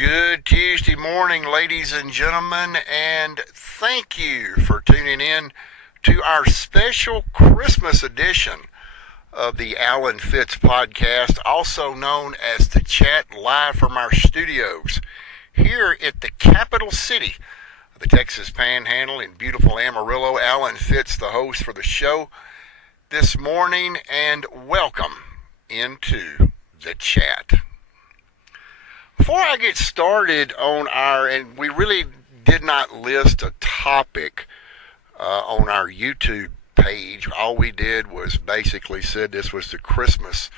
Good Tuesday morning, ladies and gentlemen, and thank you for tuning in to our special Christmas edition of the Alan Fitz podcast, also known as The Chat, live from our studios here at the capital city of the Texas Panhandle in beautiful Amarillo. Alan Fitz, the host for the show this morning, and welcome into The Chat. Before I get started on and we really did not list a topic on our YouTube page. All we did was basically said this was the Christmas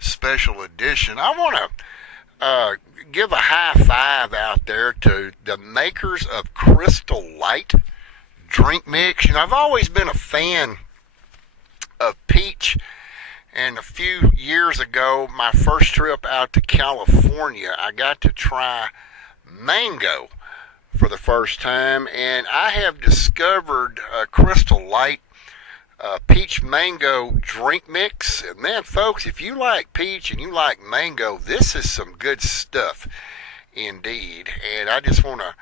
special edition. I want to give a high five out there to the makers of Crystal Light drink mix. You know, I've always been a fan of peach. And a few years ago, my first trip out to California, I got to try mango for the first time. And I have discovered Crystal Light peach mango drink mix. And man, folks, if you like peach and you like mango, this is some good stuff indeed. And I just want to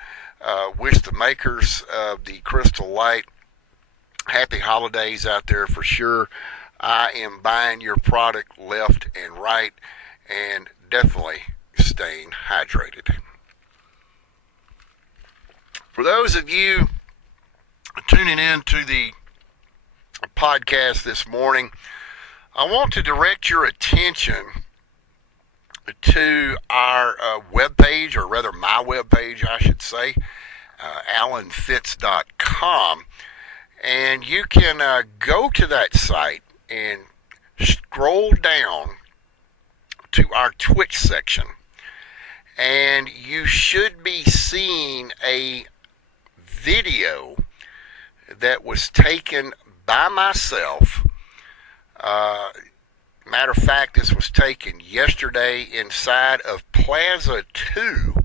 wish the makers of the Crystal Light happy holidays out there for sure. I am buying your product left and right, and definitely staying hydrated. For those of you tuning in to the podcast this morning, I want to direct your attention to our webpage, or rather my webpage, I should say, alanfitz.com, and you can go to that site and scroll down to our Twitch section, and you should be seeing a video that was taken by myself. Matter of fact, this was taken yesterday inside of Plaza 2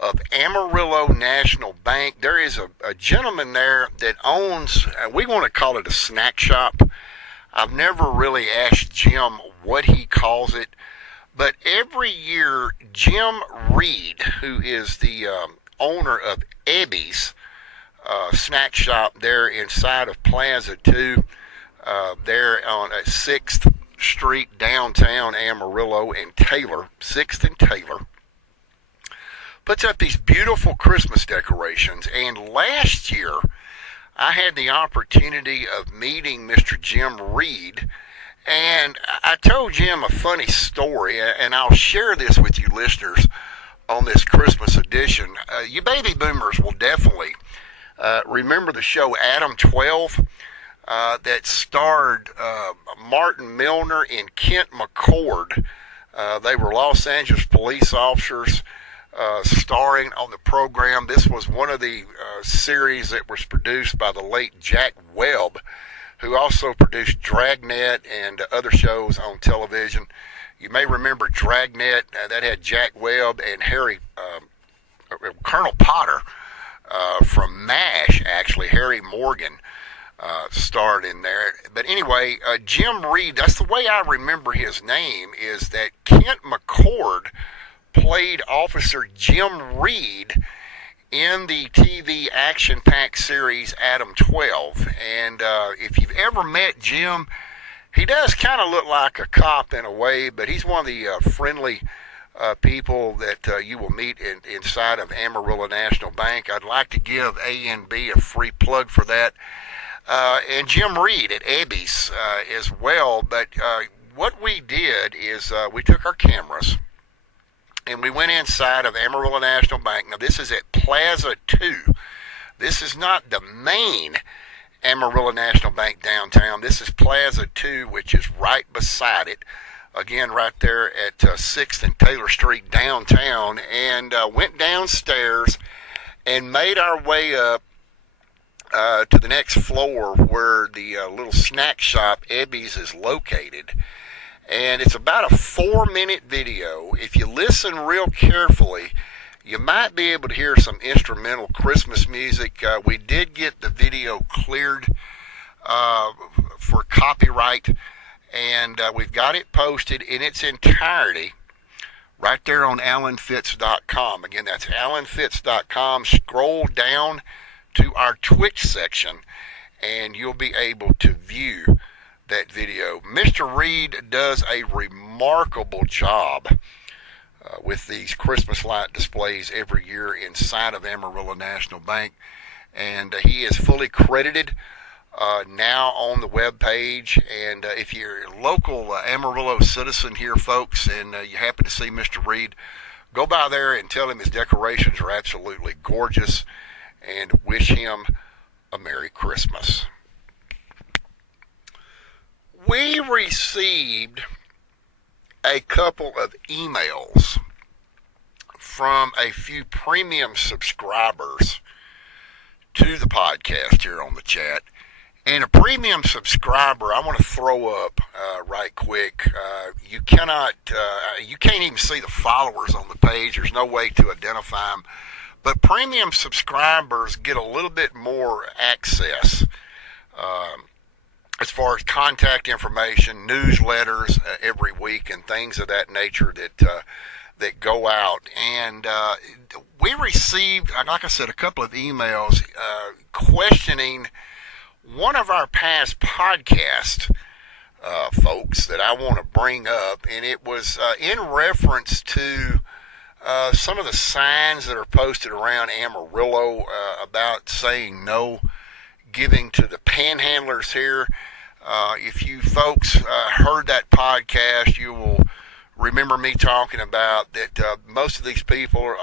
of Amarillo National Bank. There is a gentleman there that owns, we want to call it a snack shop. I've never really asked Jim what he calls it, but every year Jim Reed, who is the owner of Ebby's snack shop there inside of Plaza 2, there on 6th Street, downtown Amarillo and Taylor, 6th and Taylor, puts up these beautiful Christmas decorations. And last year, I had the opportunity of meeting Mr. Jim Reed, and I told Jim a funny story, and I'll share this with you listeners on this Christmas edition. You baby boomers will definitely remember the show Adam 12 that starred Martin Milner and Kent McCord. They were Los Angeles police officers starring on the program. This was one of the series that was produced by the late Jack Webb, who also produced Dragnet and other shows on television. You may remember Dragnet, that had Jack Webb and Colonel Potter from MASH, actually. Harry Morgan starred in there. But anyway, Jim Reed, that's the way I remember his name, is that Kent McCord played Officer Jim Reed in the TV action-packed series Adam 12. And if you've ever met Jim, he does kind of look like a cop in a way, but he's one of the friendly people that you will meet inside of Amarillo National Bank. I'd like to give A&B a free plug for that. And Jim Reed at Ebby's as well. But what we did is we took our cameras, and we went inside of Amarillo National Bank. Now, this is at Plaza 2. This is not the main Amarillo National Bank downtown. This is Plaza 2, which is right beside it. Again, right there at 6th and Taylor Street downtown. And went downstairs and made our way up to the next floor where the little snack shop, Ebby's, is located. And it's about a 4-minute video. If you listen real carefully, you might be able to hear some instrumental Christmas music. We did get the video cleared for copyright, and we've got it posted in its entirety right there on AlanFitz.com. Again, that's AlanFitz.com. Scroll down to our Twitch section, and you'll be able to view that video. Mr. Reed does a remarkable job with these Christmas light displays every year inside of Amarillo National Bank, and he is fully credited now on the web page. And if you're a local Amarillo citizen here, folks, and you happen to see Mr. Reed, go by there and tell him his decorations are absolutely gorgeous, and wish him a Merry Christmas. We received a couple of emails from a few premium subscribers to the podcast here on the chat. And a premium subscriber, I want to throw up right quick. You can't even see the followers on the page. There's no way to identify them. But premium subscribers get a little bit more access as far as contact information, newsletters every week, and things of that nature that go out. And we received, like I said, a couple of emails questioning one of our past podcast folks that I want to bring up, and it was in reference to some of the signs that are posted around Amarillo about saying no giving to the panhandlers here. If you folks heard that podcast, you will remember me talking about that most of these people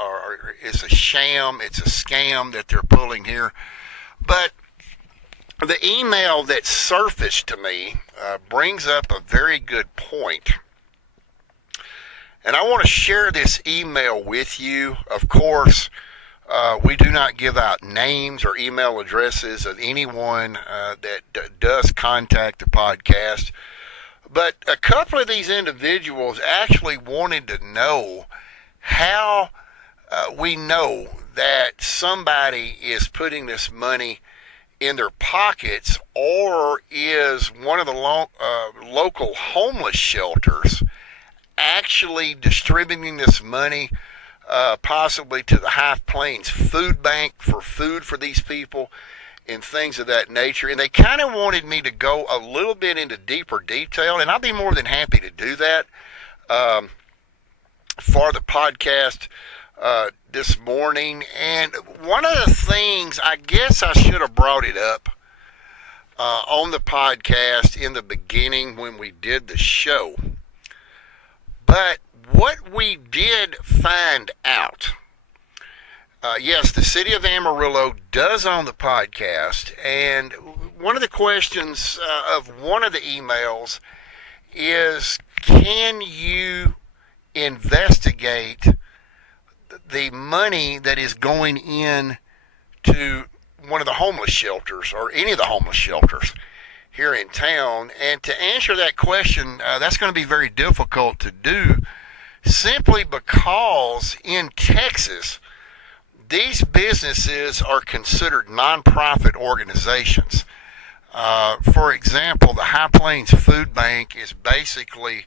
it's a sham, it's a scam that they're pulling here. But the email that surfaced to me brings up a very good point. And I want to share this email with you. Of course, we do not give out names or email addresses of anyone that does contact the podcast. But a couple of these individuals actually wanted to know how we know that somebody is putting this money in their pockets, or is one of the local homeless shelters actually distributing this money possibly to the High Plains Food Bank for food for these people and things of that nature. And they kind of wanted me to go a little bit into deeper detail, and I'll be more than happy to do that for the podcast this morning. And one of the things, I guess I should have brought it up on the podcast in the beginning when we did the show. But what we did find out, yes, the city of Amarillo does own the podcast, and one of the questions of one of the emails is, can you investigate the money that is going in to one of the homeless shelters or any of the homeless shelters here in town? And to answer that question, that's going to be very difficult to do, simply because in Texas, these businesses are considered nonprofit organizations. For example, the High Plains Food Bank is basically,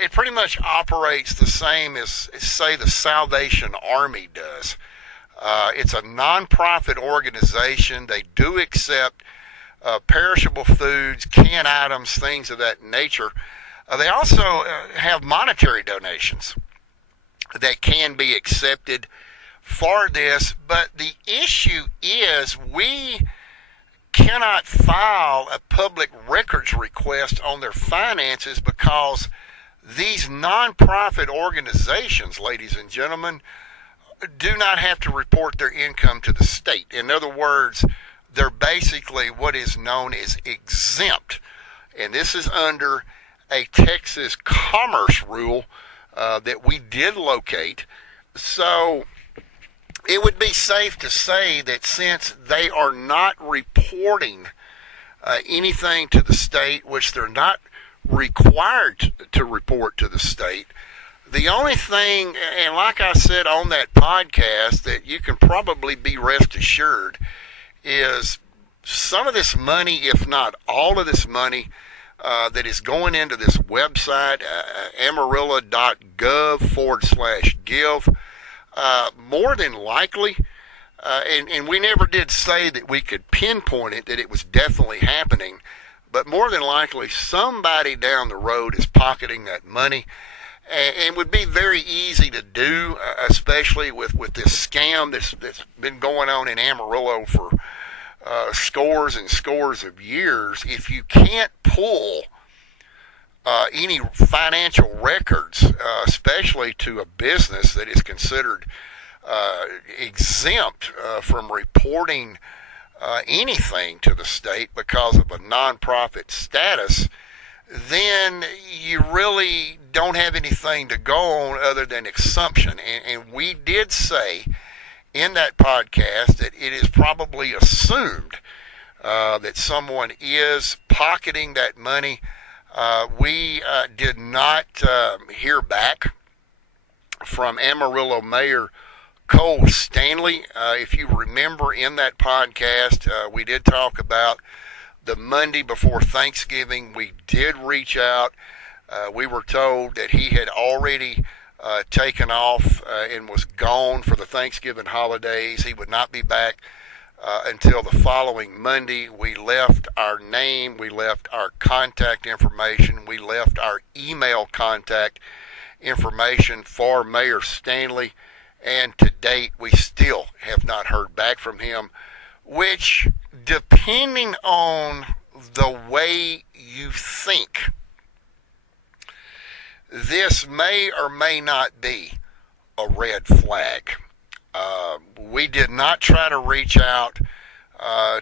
it pretty much operates the same as, say, the Salvation Army does. It's a nonprofit organization. They do accept perishable foods, canned items, things of that nature. They also have monetary donations that can be accepted for this. But the issue is we cannot file a public records request on their finances because these nonprofit organizations, ladies and gentlemen, do not have to report their income to the state. In other words, they're basically what is known as exempt. And this is under a Texas commerce rule that we did locate. So it would be safe to say that since they are not reporting anything to the state, which they're not required to report to the state, the only thing, and like I said on that podcast, that you can probably be rest assured, is some of this money, if not all of this money, that is going into this website, amarillo.gov/give. More than likely, and we never did say that we could pinpoint it, that it was definitely happening, but more than likely somebody down the road is pocketing that money, and would be very easy to do, especially with this scam that's been going on in Amarillo for scores and scores of years. If you can't pull any financial records, especially to a business that is considered exempt from reporting anything to the state because of a nonprofit status, then you really don't have anything to go on other than assumption. And we did say in that podcast that it is probably assumed that someone is pocketing that money. We did not hear back from Amarillo Mayor Cole Stanley. If you remember in that podcast, we did talk about the Monday before Thanksgiving. We did reach out. We were told that he had already taken off and was gone for the Thanksgiving holidays. He would not be back until the following Monday. We left our name, we left our contact information, we left our email contact information for Mayor Stanley, and to date we still have not heard back from him, which, depending on the way you think, this may or may not be a red flag. We did not try to reach out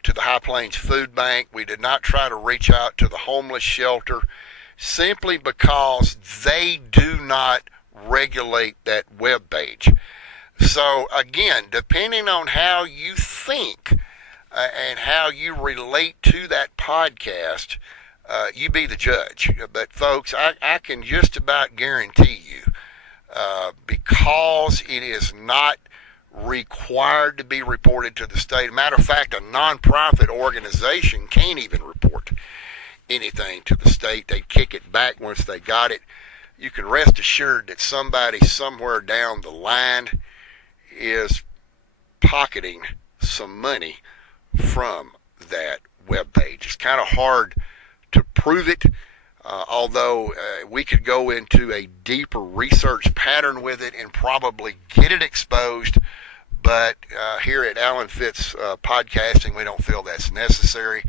to the High Plains Food Bank. We did not try to reach out to the homeless shelter, simply because they do not regulate that web page. So again, depending on how you think and how you relate to that podcast, you be the judge. But folks, I can just about guarantee you, because it is not required to be reported to the state. Matter of fact, a nonprofit organization can't even report anything to the state. They kick it back once they got it. You can rest assured that somebody somewhere down the line is pocketing some money from that webpage. It's kind of hard to prove it, although we could go into a deeper research pattern with it and probably get it exposed. But here at Alan Fitz Podcasting, we don't feel that's necessary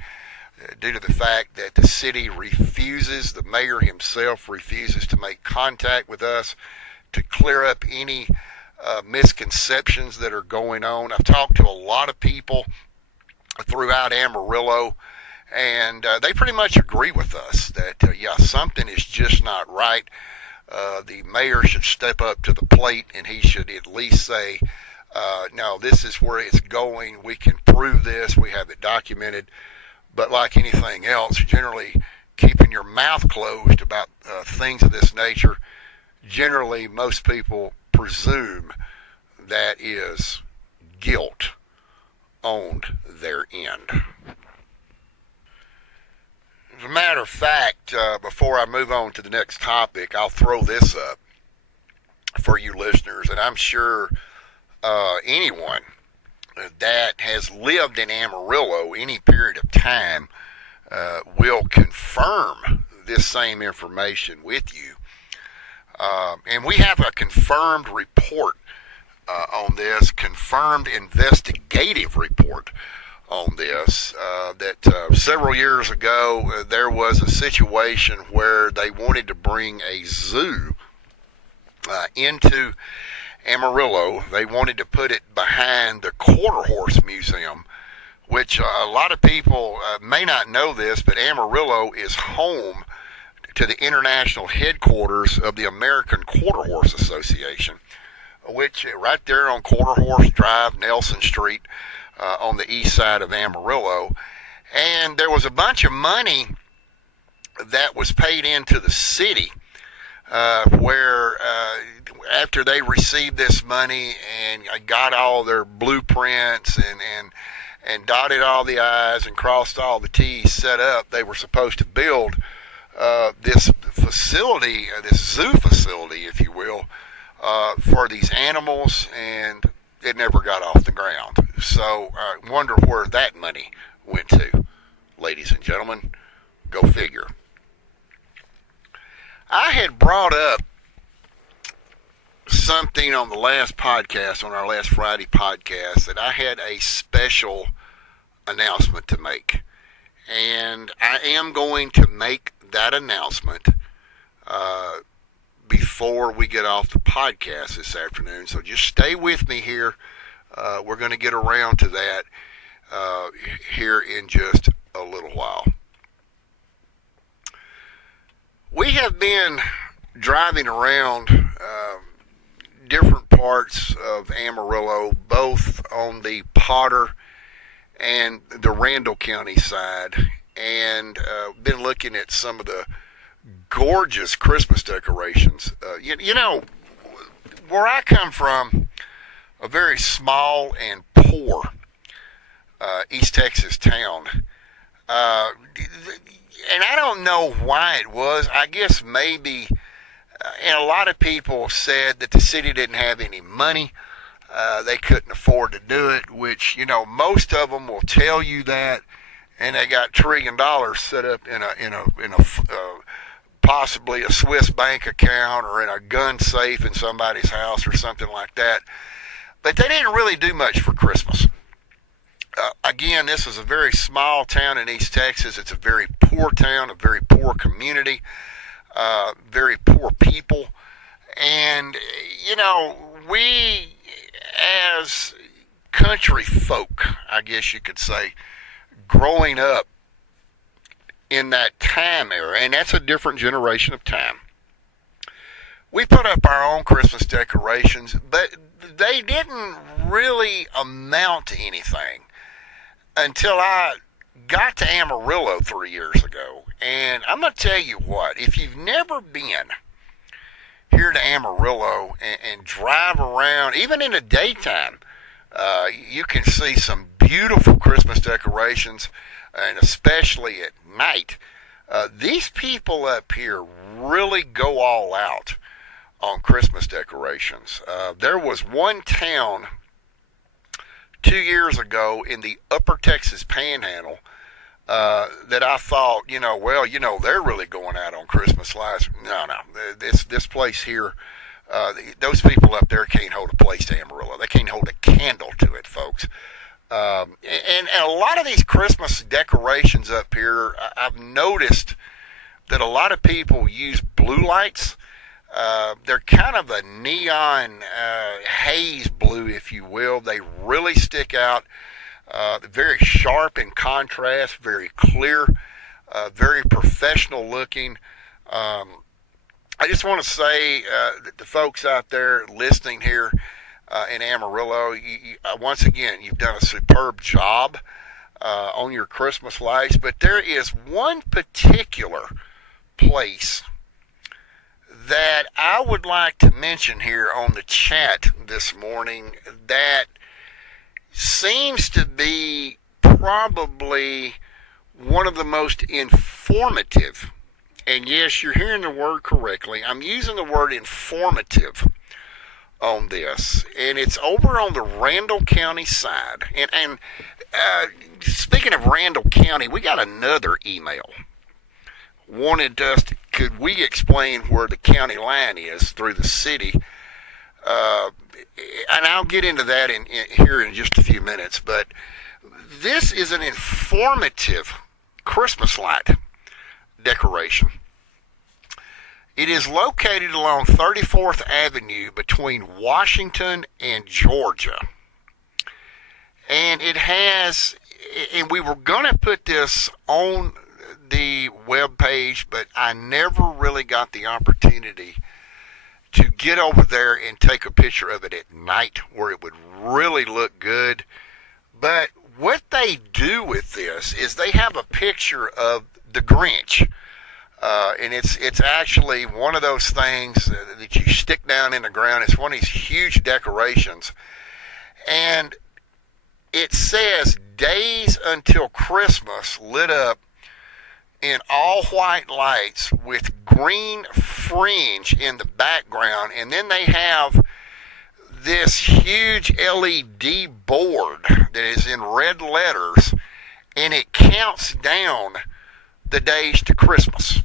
due to the fact that the city refuses, the mayor himself refuses to make contact with us to clear up any misconceptions that are going on. I've talked to a lot of people throughout Amarillo, and they pretty much agree with us that, yeah, something is just not right. The mayor should step up to the plate, and he should at least say, no, this is where it's going. We can prove this. We have it documented. But like anything else, generally keeping your mouth closed about things of this nature, generally most people presume that is guilt on their end. As a matter of fact, before I move on to the next topic, I'll throw this up for you listeners, and I'm sure anyone that has lived in Amarillo any period of time will confirm this same information with you. And we have a confirmed report on this, confirmed investigative report on this, that several years ago there was a situation where they wanted to bring a zoo into Amarillo. They wanted to put it behind the Quarter Horse Museum, which a lot of people may not know this, but Amarillo is home to the international headquarters of the American Quarter Horse Association, which right there on Quarter Horse Drive, Nelson Street, on the east side of Amarillo. And there was a bunch of money that was paid into the city, where after they received this money and got all their blueprints and dotted all the I's and crossed all the T's set up, they were supposed to build this facility, this zoo facility, if you will, for these animals, and it never got off the ground. So I wonder where that money went to, ladies and gentlemen. Go figure. I had brought up something on the last podcast, on our last Friday podcast, that I had a special announcement to make. And I am going to make that announcement before we get off the podcast this afternoon. So just stay with me here. We're going to get around to that here in just a little while. We have been driving around different parts of Amarillo, both on the Potter and the Randall County side, and been looking at some of the gorgeous Christmas decorations. You know, where I come from, a very small and poor East Texas town, and I don't know why it was. I guess maybe, and a lot of people said that the city didn't have any money. They couldn't afford to do it, which, you know, most of them will tell you that, and they got $1 trillion set up in a possibly a Swiss bank account or in a gun safe in somebody's house or something like that. But they didn't really do much for Christmas. Again, this is a very small town in East Texas. It's a very poor town, a very poor community, very poor people. And, you know, we as country folk, I guess you could say, growing up in that time era, and that's a different generation of time, we put up our own Christmas decorations, but they didn't really amount to anything until I got to Amarillo 3 years ago. And I'm going to tell you what, if you've never been here to Amarillo and drive around, even in the daytime, you can see some beautiful Christmas decorations, and especially at night. These people up here really go all out on Christmas decorations. There was one town 2 years ago in the Upper Texas Panhandle that I thought, they're really going out on Christmas lights. No, this place here, those people up there can't hold a place to Amarillo. They can't hold a candle to it, folks. And a lot of these Christmas decorations up here, I've noticed that a lot of people use blue lights. They're kind of a neon haze blue, if you will. They really stick out. Very sharp in contrast, very clear, very professional looking. I just want to say that the folks out there listening here in Amarillo, once again, you've done a superb job on your Christmas lights, but there is one particular place that I would like to mention here on the chat this morning that seems to be probably one of the most informative, and yes, you're hearing the word correctly, I'm using the word informative on this, and it's over on the Randall County side. And speaking of Randall County, we got another email. Wanted us to, could we explain where the county line is through the city? And I'll get into that here in just a few minutes, but this is an informative Christmas light decoration. It is located along 34th Avenue between Washington and Georgia. And it has, and we were going to put this on the web page, but I never really got the opportunity to get over there and take a picture of it at night where it would really look good. But what they do with this is they have a picture of the Grinch. And it's actually one of those things that you stick down in the ground. It's one of these huge decorations. And it says days until Christmas lit up in all white lights with green fringe in the background, and then they have this huge LED board that is in red letters, and it counts down the days to Christmas.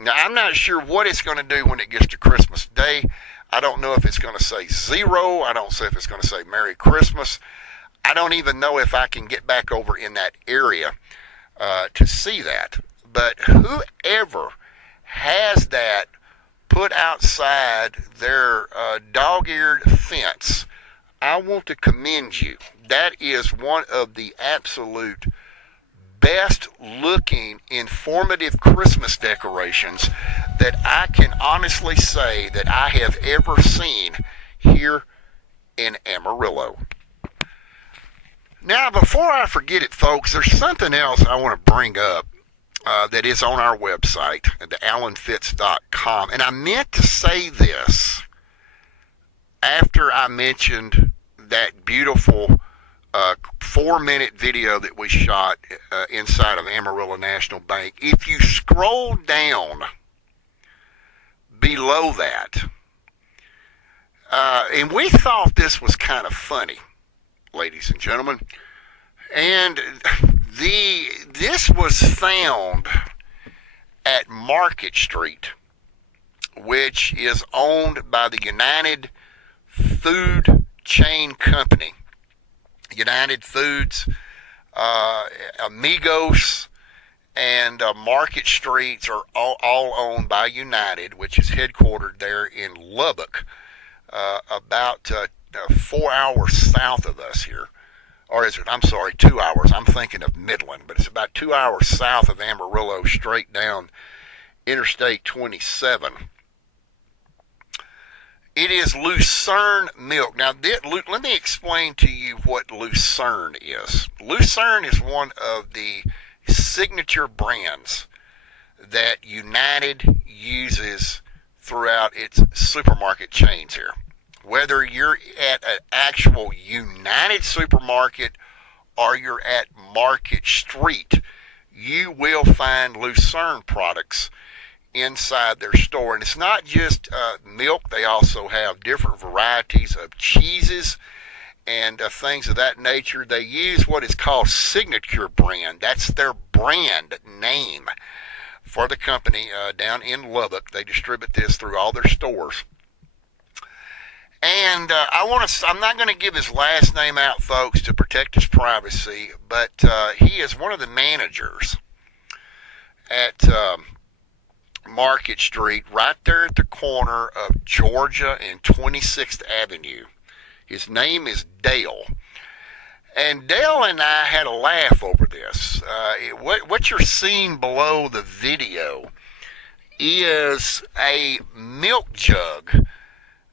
Now, I'm not sure what it's going to do when it gets to Christmas Day. I don't know if it's going to say 0. I don't know if it's going to say Merry Christmas. I don't even know if I can get back over in that area to see that. But whoever has that put outside their dog-eared fence, I want to commend you. That is one of the absolute best looking informative Christmas decorations that I can honestly say that I have ever seen here in Amarillo. Now, before I forget it, folks, there's something else I want to bring up that is on our website, the AlanFitz.com. And I meant to say this after I mentioned that beautiful 4-minute video that we shot inside of Amarillo National Bank. If you scroll down below that, and we thought this was kind of funny, ladies and gentlemen, and this was found at Market Street, which is owned by the United Food Chain Company. United Foods, Amigos, and Market Streets are all owned by United, which is headquartered there in Lubbock, about 4 hours south of us here. Or is it, I'm sorry, 2 hours. I'm thinking of Midland, but it's about 2 hours south of Amarillo, straight down Interstate 27. It is Lucerne milk. Now, let me explain to you what Lucerne is. Lucerne is one of the signature brands that United uses throughout its supermarket chains here. Whether you're at an actual United supermarket or you're at Market Street, you will find Lucerne products inside their store. And it's not just milk. They also have different varieties of cheeses and things of that nature. They use what is called Signature brand. That's their brand name for the company down in Lubbock. They distribute this through all their stores. And I'm not going to give his last name out, folks, to protect his privacy, but he is one of the managers at Market Street, right there at the corner of Georgia and 26th Avenue. His name is Dale. And Dale and I had a laugh over this. What you're seeing below the video is a milk jug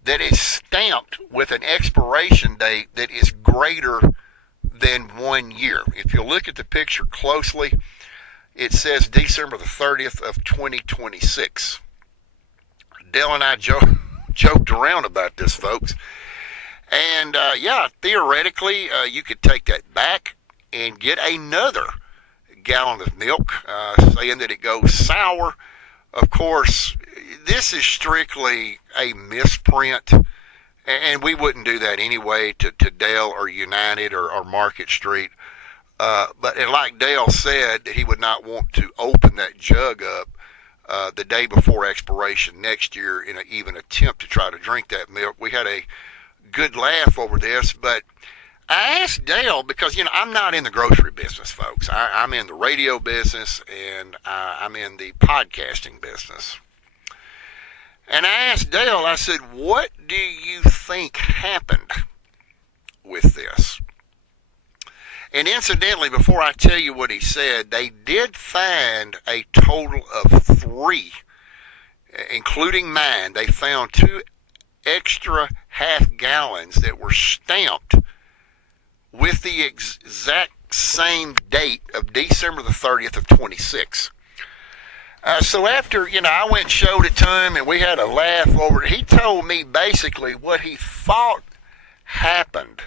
that is stamped with an expiration date that is greater than 1 year. If you look at the picture closely, it says December the 30th of 2026. Dale and I joked around about this, folks. And, theoretically, you could take that back and get another gallon of milk, saying that it goes sour. Of course, this is strictly a misprint, and we wouldn't do that anyway to Dale or United or Market Street. But like Dale said, he would not want to open that jug up the day before expiration next year in an even attempt to try to drink that milk. We had a good laugh over this, but I asked Dale because, I'm not in the grocery business, folks. I'm in the radio business, and I'm in the podcasting business. And I asked Dale, I said, what do you think happened with this? And incidentally, before I tell you what he said, they did find a total of 3, including mine. They found 2 extra half gallons that were stamped with the exact same date of December the 30th of 26. So after, I went and showed it to him, and we had a laugh over it. He told me basically what he thought happened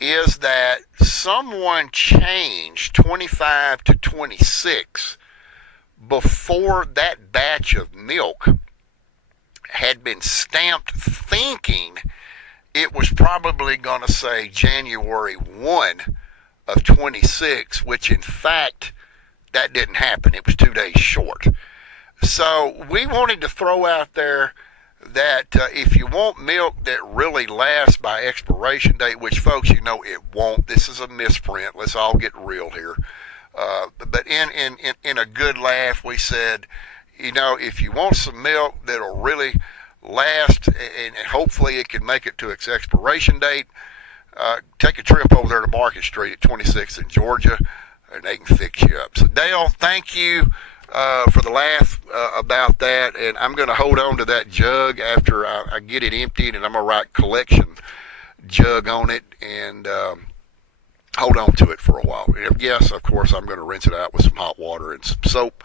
is that someone changed 25 to 26 before that batch of milk had been stamped, thinking it was probably going to say January 1 of 26, which in fact that didn't happen. It was 2 days short. So we wanted to throw out there that if you want milk that really lasts by expiration date, which folks, you know it won't. This is a misprint. Let's all get real here. But in a good laugh, we said, you know, if you want some milk that'll really last and hopefully it can make it to its expiration date, take a trip over there to Market Street at 26th in Georgia, and they can fix you up. So Dale, thank you for the laugh about that, and I'm going to hold on to that jug after I get it emptied, and I'm going to write collection jug on it and hold on to it for a while. Yes, of course, I'm going to rinse it out with some hot water and some soap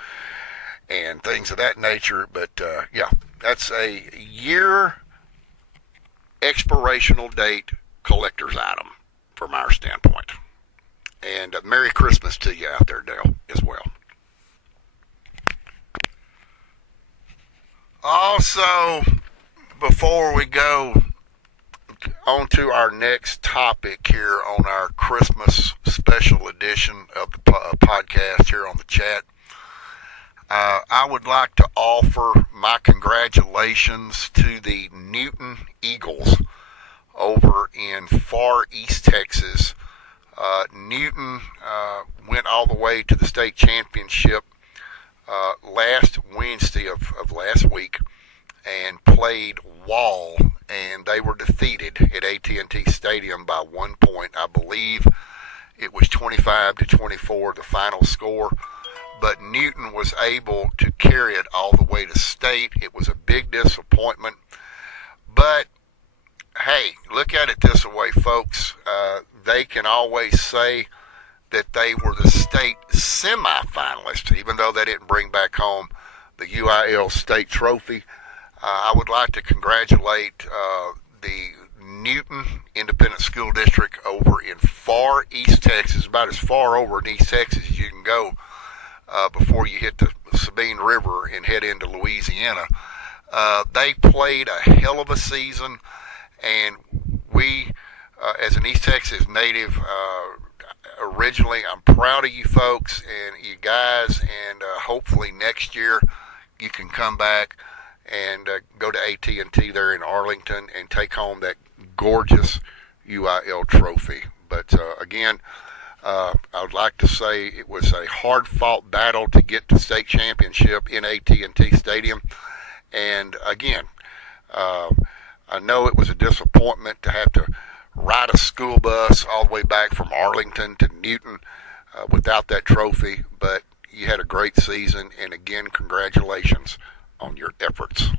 and things of that nature, but yeah, that's a year expirational date collector's item from our standpoint. And Merry Christmas to you out there, Dale, as well. Also, before we go on to our next topic here on our Christmas special edition of the podcast here on the chat, I would like to offer my congratulations to the Newton Eagles over in Far East Texas. Newton went all the way to the state championship last Wednesday of last week and played Wall, and they were defeated at AT&T Stadium by 1 point. I believe it was 25 to 24, the final score, but Newton was able to carry it all the way to state. It was a big disappointment, but hey, look at it this way, folks. They can always say that they were the state semifinalists, even though they didn't bring back home the UIL state trophy. I would like to congratulate the Newton Independent School District over in Far East Texas, about as far over in East Texas as you can go before you hit the Sabine River and head into Louisiana. They played a hell of a season, and we, as an East Texas native, originally, I'm proud of you folks and you guys, and hopefully next year you can come back and go to AT&T there in Arlington and take home that gorgeous UIL trophy. But again, I would like to say it was a hard-fought battle to get to state championship in AT&T Stadium. And again, I know it was a disappointment to have to ride a school bus all the way back from Arlington to Newton without that trophy, but you had a great season, and again, congratulations on your efforts.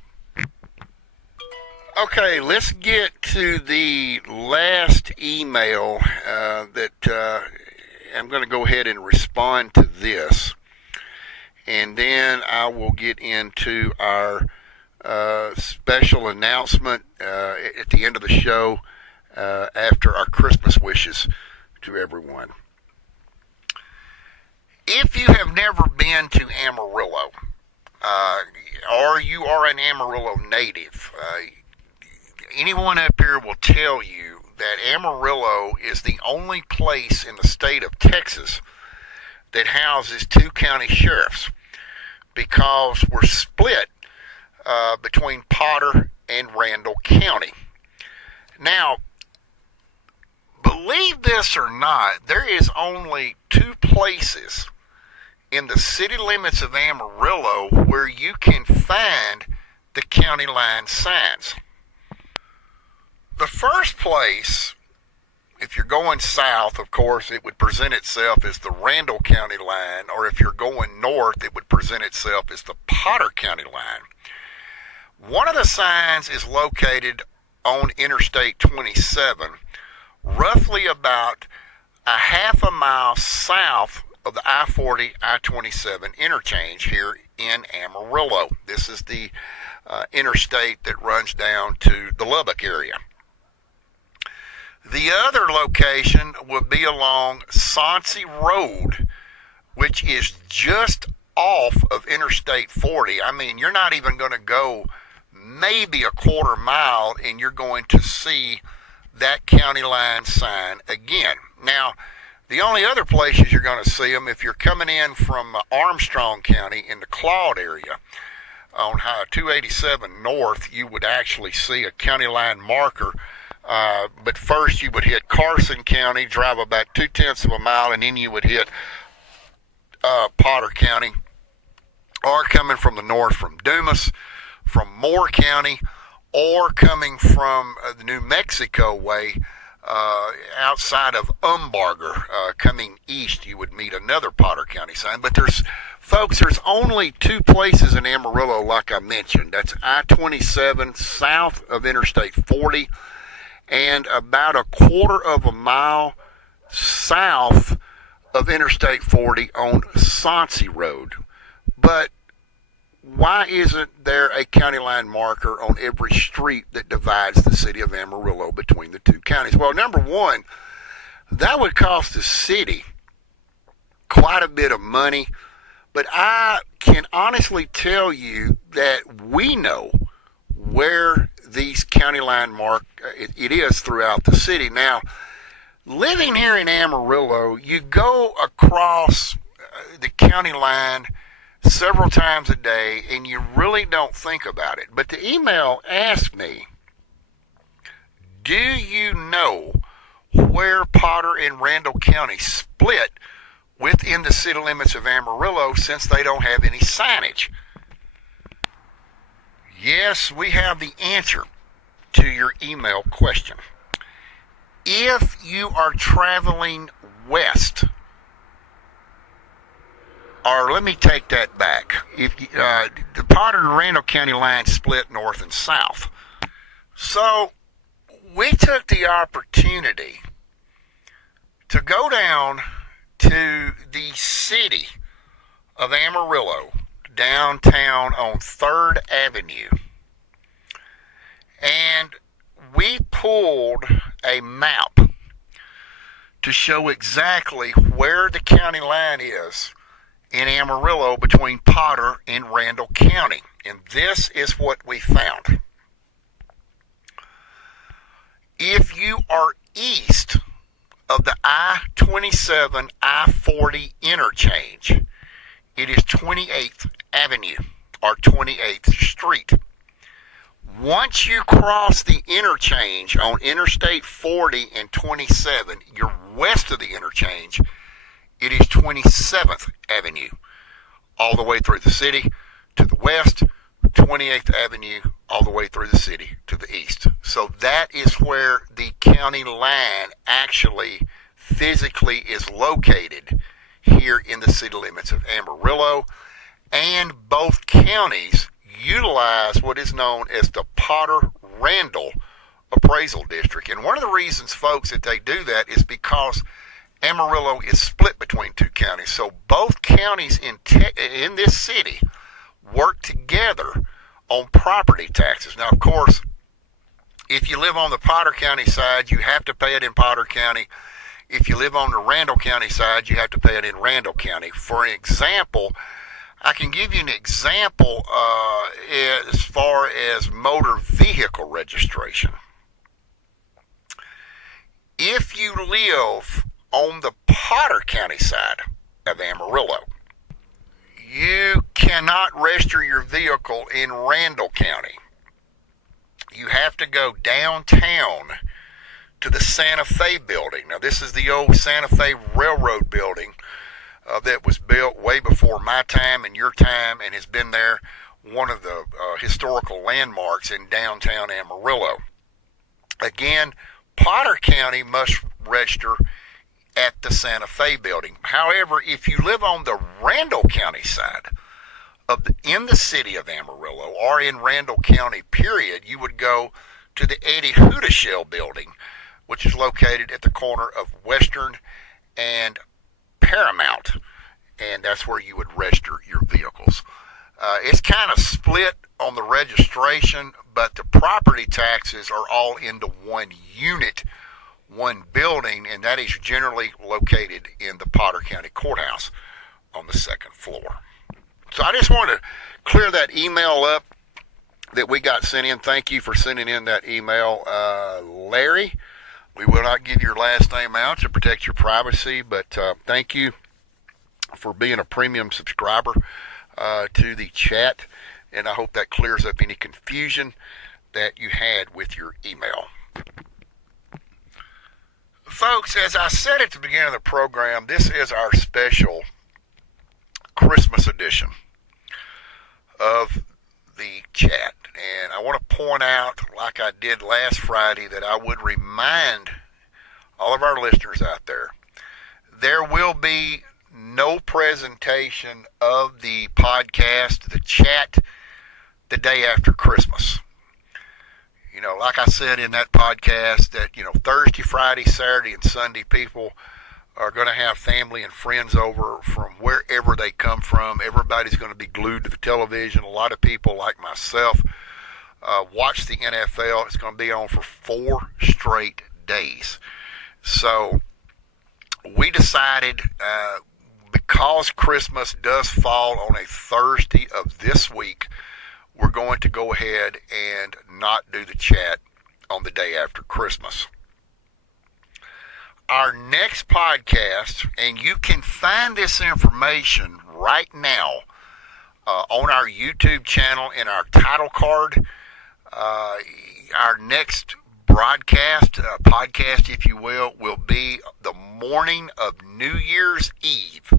Okay, let's get to the last email that I'm going to go ahead and respond to this, and then I will get into our special announcement at the end of the show after our Christmas wishes to everyone. If you have never been to Amarillo, or you are an Amarillo native, anyone up here will tell you that Amarillo is the only place in the state of Texas that houses two county sheriffs, because we're split between Potter and Randall County. Now, believe this or not, there is only two places in the city limits of Amarillo where you can find the county line signs. The first place, if you're going south, of course, it would present itself as the Randall County line, or if you're going north, it would present itself as the Potter County line. One of the signs is located on Interstate 27, roughly about a half a mile south of the I-40, I-27 interchange here in Amarillo. This is the interstate that runs down to the Lubbock area. The other location would be along Soncy Road, which is just off of Interstate 40. I mean, you're not even going to go maybe a quarter mile and you're going to see that county line sign again. Now, the only other places you're going to see them, if you're coming in from Armstrong County in the Claude area on 287 North, you would actually see a county line marker. But first you would hit Carson County, drive about 0.2 of a mile, and then you would hit Potter County, or coming from the north from Dumas, from Moore County, or coming from the New Mexico way, outside of Umbarger, coming east, you would meet another Potter County sign. But there's only two places in Amarillo, like I mentioned. That's I-27 south of Interstate 40, and about a quarter of a mile south of Interstate 40 on Soncy Road. But why isn't there a county line marker on every street that divides the city of Amarillo between the two counties? Well, number one, that would cost the city quite a bit of money, but I can honestly tell you that we know where these county line it is throughout the city. Now, living here in Amarillo, you go across the county line several times a day and you really don't think about it. But the email asked me, do you know where Potter and Randall County split within the city limits of Amarillo, since they don't have any signage? Yes, we have the answer to your email question. If you are traveling west, or let me take that back. If the Potter and Randall County line split north and south. So we took the opportunity to go down to the city of Amarillo, downtown on 3rd Avenue, and we pulled a map to show exactly where the county line is in Amarillo between Potter and Randall County. And this is what we found. If you are east of the I-27, I-40 interchange, it is 28th Avenue or 28th Street. Once you cross the interchange on Interstate 40 and 27, you're west of the interchange, it is 27th Avenue, all the way through the city to the west, 28th Avenue, all the way through the city to the east. So that is where the county line actually physically is located here in the city limits of Amarillo. And both counties utilize what is known as the Potter-Randall Appraisal District. And one of the reasons, folks, that they do that is because Amarillo is split between two counties. So both counties in this city work together on property taxes. Now, of course, if you live on the Potter County side, you have to pay it in Potter County. If you live on the Randall County side, you have to pay it in Randall County. For example, I can give you an example as far as motor vehicle registration. If you live on the Potter County side of Amarillo, you cannot register your vehicle in Randall County. You have to go downtown to the Santa Fe building. Now, this is the old Santa Fe Railroad building that was built way before my time and your time, and has been there, one of the historical landmarks in downtown Amarillo. Again, Potter County must register at the Santa Fe building. However, if you live on the Randall County side in the city of Amarillo, or in Randall County period, you would go to the Eddie Hudashell building, which is located at the corner of Western and Paramount, and that's where you would register your vehicles. It's kind of split on the registration, but the property taxes are all into one unit one building, and that is generally located in the Potter County Courthouse on the second floor. So I just wanted to clear that email up that we got sent in. Thank you for sending in that email, Larry. We will not give your last name out to protect your privacy, but thank you for being a premium subscriber to the chat, and I hope that clears up any confusion that you had with your email. Folks, as I said at the beginning of the program, this is our special Christmas edition of the chat. And I want to point out, like I did last Friday, that I would remind all of our listeners out there, there will be no presentation of the podcast, the chat, the day after Christmas. You know, like I said in that podcast, that, Thursday, Friday, Saturday, and Sunday, people are going to have family and friends over from wherever they come from. Everybody's going to be glued to the television. A lot of people, like myself, watch the NFL. It's going to be on for 4 straight days. So we decided, because Christmas does fall on a Thursday of this week, we're going to go ahead and not do the chat on the day after Christmas. Our next podcast, and you can find this information right now on our YouTube channel in our title card. Our next broadcast, podcast, if you will be the morning of New Year's Eve,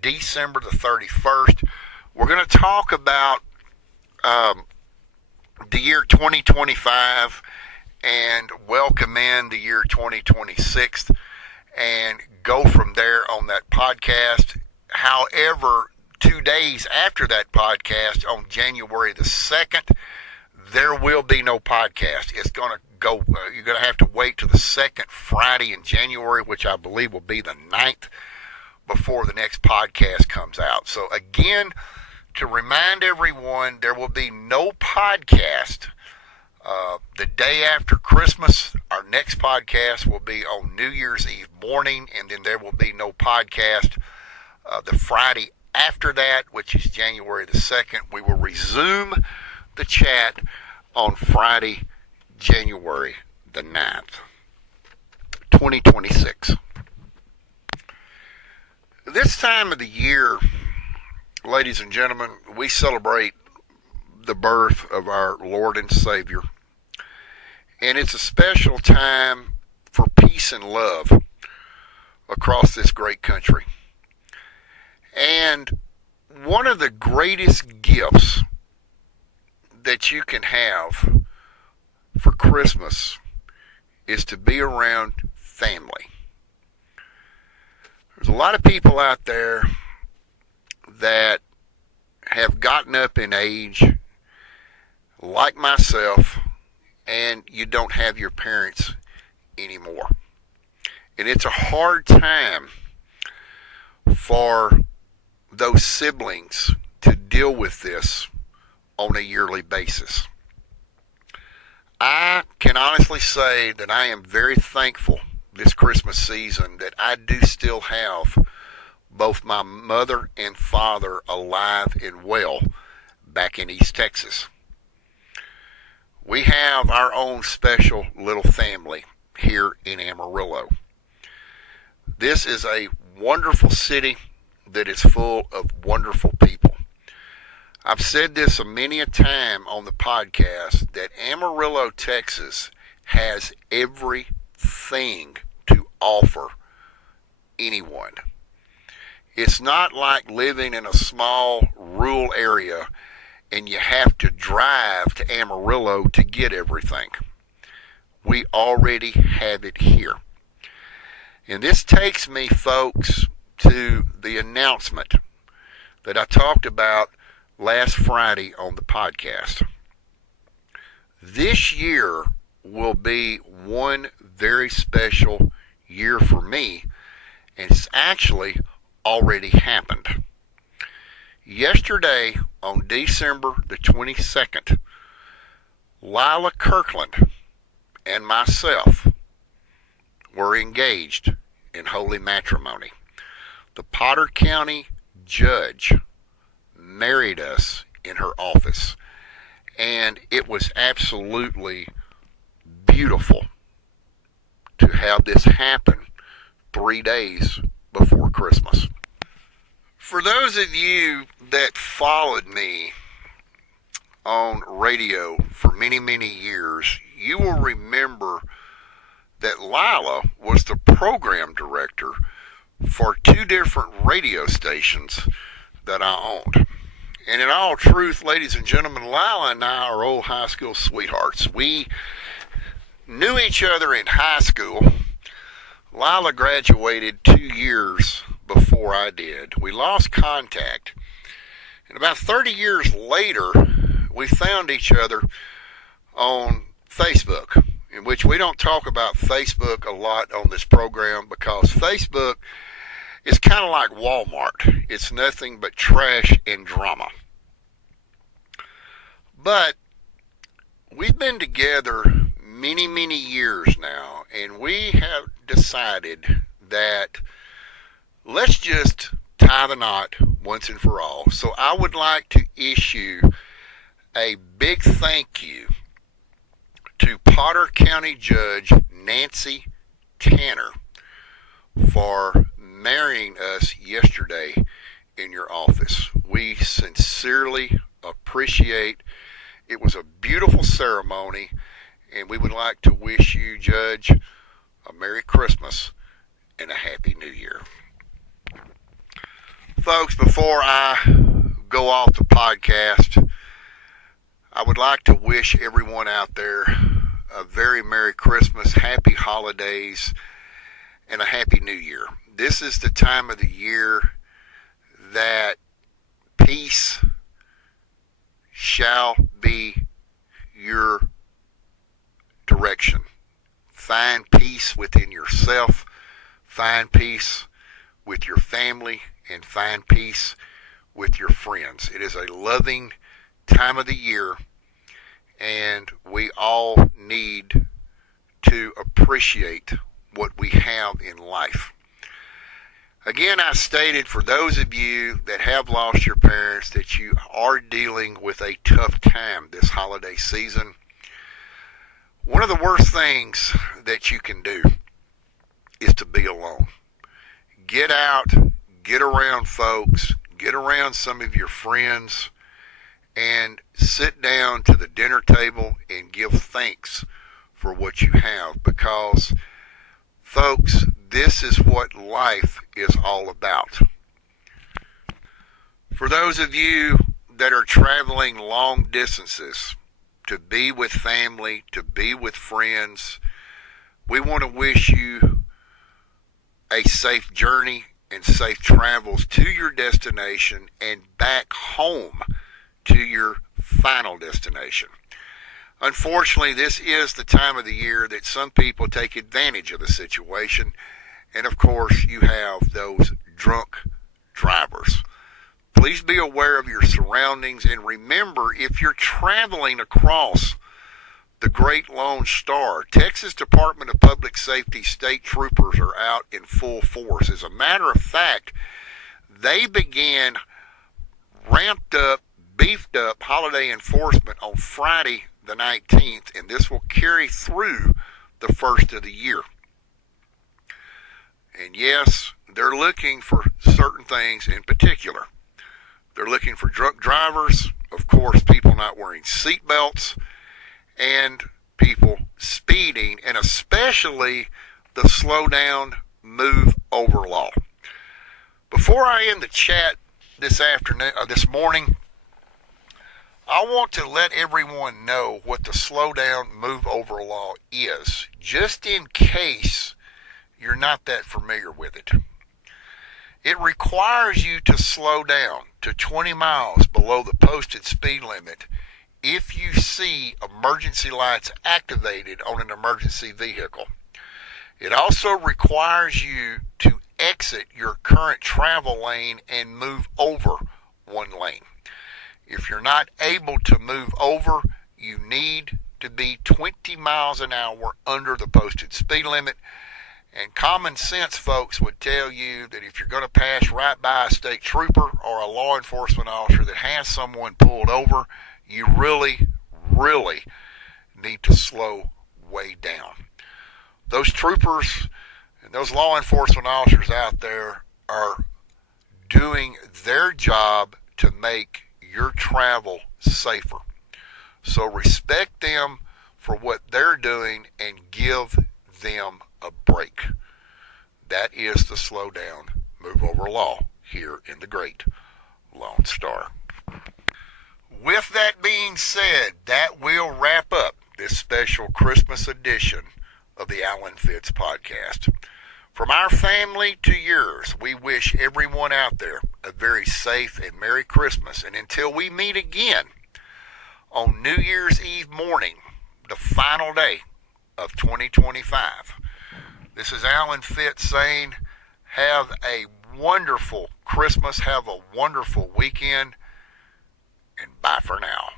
December the 31st. We're going to talk about the year 2025 and welcome in the year 2026 and go from there on that podcast. However, 2 days after that podcast, on January the 2nd, there will be no podcast. It's going to go, you're going to have to wait to the second Friday in January, which I believe will be the 9th, before the next podcast comes out. So again, to remind everyone, there will be no podcast the day after Christmas. Our next podcast will be on New Year's Eve morning, and then there will be no podcast the Friday after that, which is January the 2nd. We will resume the chat on Friday, January the 9th, 2026. This time of the year, ladies and gentlemen, we celebrate the birth of our Lord and Savior. And it's a special time for peace and love across this great country. And one of the greatest gifts that you can have for Christmas is to be around family. There's a lot of people out there that have gotten up in age, like myself, and you don't have your parents anymore. And it's a hard time for those siblings to deal with this on a yearly basis. I can honestly say that I am very thankful this Christmas season that I do still have both my mother and father alive and well back in East Texas. We have our own special little family here in Amarillo. This is a wonderful city that is full of wonderful people. I've said this many a time on the podcast that Amarillo, Texas has everything to offer anyone. It's not like living in a small rural area and you have to drive to Amarillo to get everything. We already have it here. And this takes me, folks, to the announcement that I talked about last Friday on the podcast. This year will be one very special year for me, and it's actually already happened. Yesterday, on December the 22nd, Lila Kirkland and myself were engaged in holy matrimony. The Potter County judge married us in her office, and it was absolutely beautiful to have this happen 3 days before Christmas. For those of you that followed me on radio for many, many years, you will remember that Lila was the program director for 2 different radio stations that I owned. And in all truth, ladies and gentlemen, Lila and I are old high school sweethearts. We knew each other in high school. Lila graduated 2 years before I did. We lost contact. And about 30 years later, we found each other on Facebook, in which we don't talk about Facebook a lot on this program because Facebook is kind of like Walmart. It's nothing but trash and drama. But we've been together many, many years now, and we have decided that let's just tie the knot once and for all. So I would like to issue a big thank you to Potter County Judge Nancy Tanner for marrying us yesterday in your office. We sincerely appreciate it. It was a beautiful ceremony, and we would like to wish you, Judge, a Merry Christmas and a Happy New Year. Folks, before I go off the podcast, I would like to wish everyone out there a very Merry Christmas, Happy Holidays, and a Happy New Year. This is the time of the year that peace shall be your direction. Find peace within yourself, find peace with your family, and find peace with your friends. It is a loving time of the year, and we all need to appreciate what we have in life. Again, I stated for those of you that have lost your parents that you are dealing with a tough time this holiday season. One of the worst things that you can do is to be alone. Get out, get around folks, get around some of your friends, and sit down to the dinner table and give thanks for what you have, because folks, this is what life is all about. For those of you that are traveling long distances to be with family, to be with friends, we want to wish you a safe journey and safe travels to your destination and back home to your final destination. Unfortunately, this is the time of the year that some people take advantage of the situation. And of course, you have those drunk drivers. Please be aware of your surroundings, and remember, if you're traveling across the Great Lone Star, Texas Department of Public Safety state troopers are out in full force. As a matter of fact, they began ramped up, beefed up holiday enforcement on Friday the 19th, and this will carry through the first of the year. And yes, they're looking for certain things in particular. They're looking for drunk drivers, of course, people not wearing seat belts, and people speeding, and especially the slow down, move over law. Before I end the chat this morning, I want to let everyone know what the slow down, move over law is, just in case you're not that familiar with it. It requires you to slow down to 20 miles below the posted speed limit if you see emergency lights activated on an emergency vehicle. It also requires you to exit your current travel lane and move over one lane. If you're not able to move over, you need to be 20 miles an hour under the posted speed limit. And common sense folks would tell you that if you're going to pass right by a state trooper or a law enforcement officer that has someone pulled over, you really, really need to slow way down. Those troopers and those law enforcement officers out there are doing their job to make your travel safer. So respect them for what they're doing and give them a break. That is the slow down, move over law here in the great Lone Star. With that being said, that will wrap up this special Christmas edition of the Alan Fitz podcast. From our family to yours, we wish everyone out there a very safe and Merry Christmas. And until we meet again on New Year's Eve morning, the final day of 2025, this is Alan Fitz saying, have a wonderful Christmas, have a wonderful weekend, and bye for now.